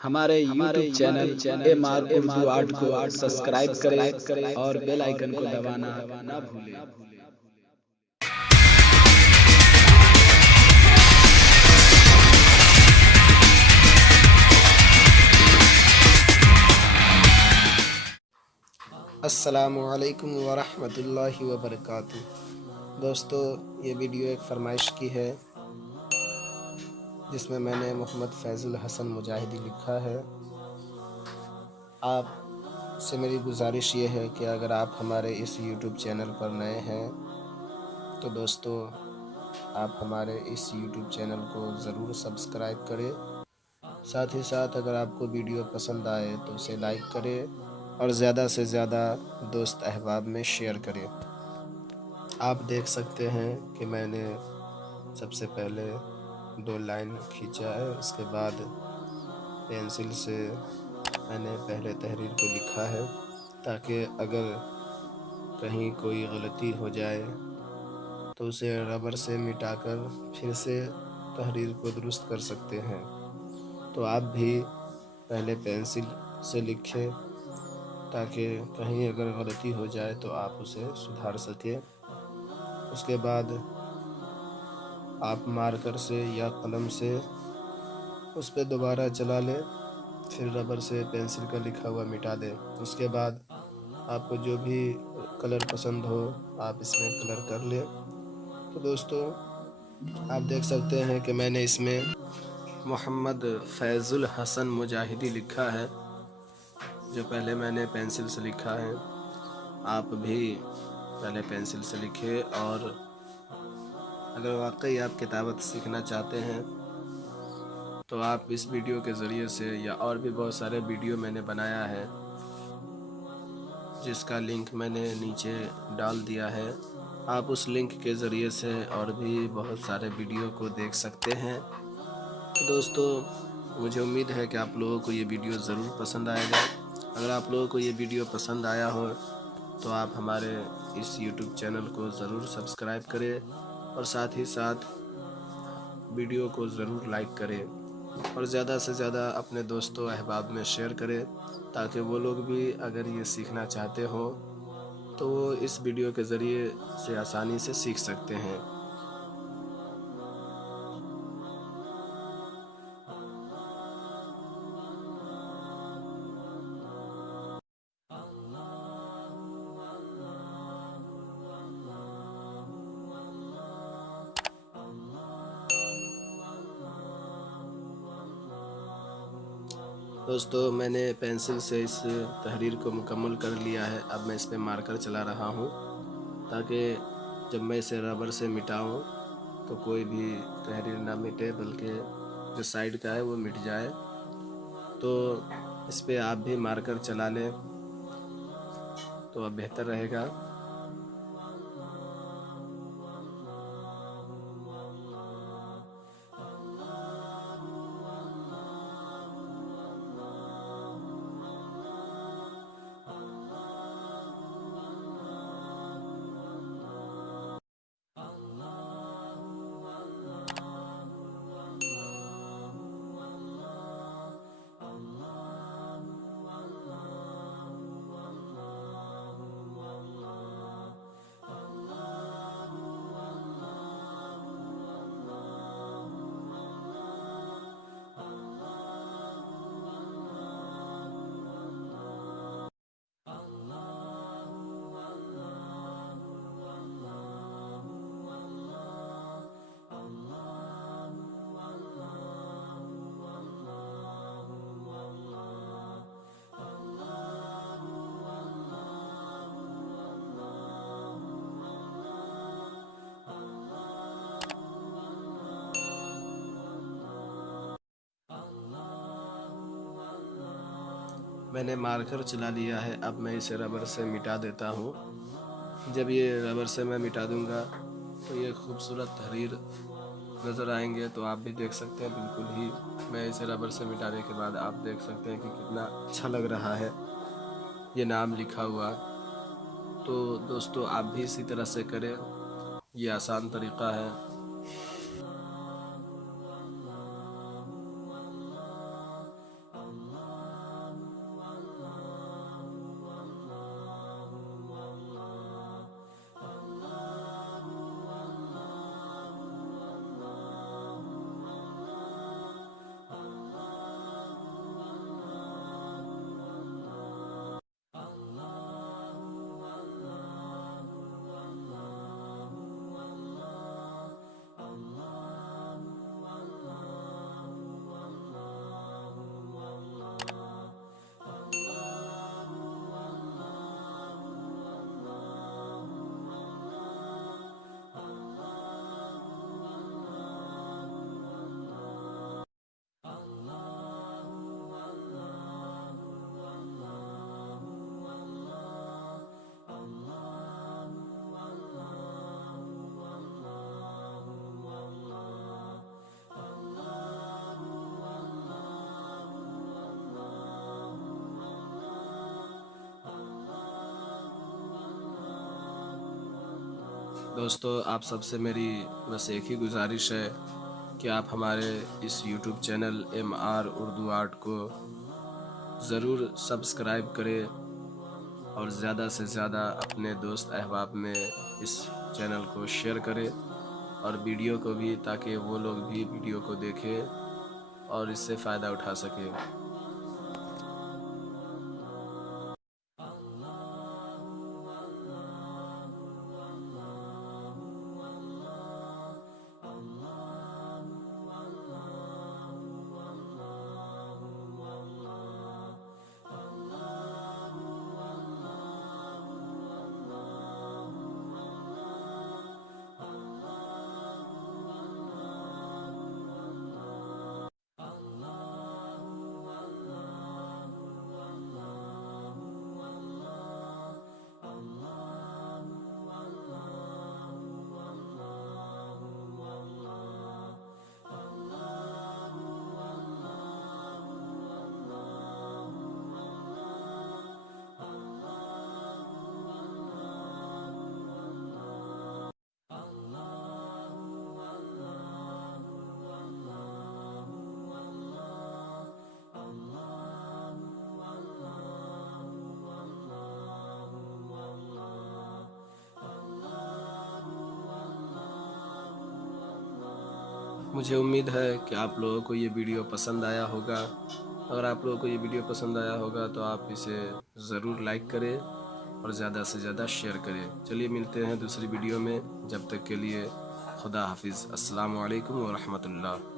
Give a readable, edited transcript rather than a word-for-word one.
हमारे YouTube channel MR Urdu art को subscribe करें और बेल आइकन को दबाना ना भूलें। अस्सलामुअलैकुम वरहमतुल्लाहि वबरकातुहू। दोस्तों, ये वीडियो एक फरमाइश की है जिसमें मैंने मोहम्मद फैज़ुल हसन मुजाहिदी लिखा है। आप से मेरी गुजारिश ये है कि अगर आप हमारे इस YouTube चैनल पर नए हैं तो दोस्तों आप हमारे इस YouTube चैनल को ज़रूर सब्सक्राइब करें। साथ ही साथ अगर आपको वीडियो पसंद आए तो उसे लाइक करें और ज़्यादा से ज़्यादा दोस्त अहबाब में शेयर करें। आप देख सकते हैं कि मैंने सबसे पहले 2 लाइन खींचा है, उसके बाद पेंसिल से मैंने पहले तहरीर को लिखा है ताकि अगर कहीं कोई गलती हो जाए तो उसे रबर से मिटाकर फिर से तहरीर को दुरुस्त कर सकते हैं। तो आप भी पहले पेंसिल से लिखें ताकि कहीं अगर गलती हो जाए तो आप उसे सुधार सकें। उसके बाद आप मार्कर से या कलम से उस पर दोबारा चला लें, फिर रबर से पेंसिल का लिखा हुआ मिटा दें। उसके बाद आपको जो भी कलर पसंद हो आप इसमें कलर कर लें। तो दोस्तों आप देख सकते हैं कि मैंने इसमें मोहम्मद फैज़ुल हसन मुजाहिदी लिखा है, जो पहले मैंने पेंसिल से लिखा है। आप भी पहले पेंसिल से लिखें और अगर वाकई आप किताबत सीखना चाहते हैं तो आप इस वीडियो के ज़रिए से या और भी बहुत सारे वीडियो मैंने बनाया है जिसका लिंक मैंने नीचे डाल दिया है। आप उस लिंक के ज़रिए से और भी बहुत सारे वीडियो को देख सकते हैं। तो दोस्तों मुझे उम्मीद है कि आप लोगों को ये वीडियो ज़रूर पसंद आएगा। अगर आप लोगों को ये वीडियो पसंद आया हो तो आप हमारे इस YouTube चैनल को ज़रूर सब्सक्राइब करें और साथ ही साथ वीडियो को ज़रूर लाइक करें और ज़्यादा से ज़्यादा अपने दोस्तों अहबाब में शेयर करें ताकि वो लोग भी अगर ये सीखना चाहते हो तो वो इस वीडियो के ज़रिए से आसानी से सीख सकते हैं। दोस्तों मैंने पेंसिल से इस तहरीर को मुकम्मल कर लिया है। अब मैं इस पे मार्कर चला रहा हूँ ताकि जब मैं इसे रबर से मिटाऊँ तो कोई भी तहरीर ना मिटे बल्कि जो साइड का है वो मिट जाए। तो इस पे आप भी मार्कर चला लें तो अब बेहतर रहेगा। मैंने मार्कर चला लिया है, अब मैं इसे रबर से मिटा देता हूँ। जब ये रबर से मैं मिटा दूँगा तो ये खूबसूरत तहरीर नज़र आएंगे। तो आप भी देख सकते हैं, बिल्कुल ही मैं इसे रबर से मिटाने के बाद आप देख सकते हैं कि कितना अच्छा लग रहा है ये नाम लिखा हुआ। तो दोस्तों आप भी इसी तरह से करें, ये आसान तरीक़ा है। दोस्तों, आप सबसे मेरी बस एक ही गुजारिश है कि आप हमारे इस YouTube channel MR Urdu art को ज़रूर सब्सक्राइब करें और ज़्यादा से ज़्यादा अपने दोस्त अहबाब में इस चैनल को शेयर करें और वीडियो को भी, ताकि वो लोग भी वीडियो को देखें और इससे फ़ायदा उठा सकें। मुझे उम्मीद है कि आप लोगों को ये वीडियो पसंद आया होगा। अगर आप लोगों को ये वीडियो पसंद आया होगा तो आप इसे ज़रूर लाइक करें और ज़्यादा से ज़्यादा शेयर करें। चलिए मिलते हैं दूसरी वीडियो में, जब तक के लिए खुदा हाफिज़। अस्सलामु अलैकुम व रहमतुल्लाह।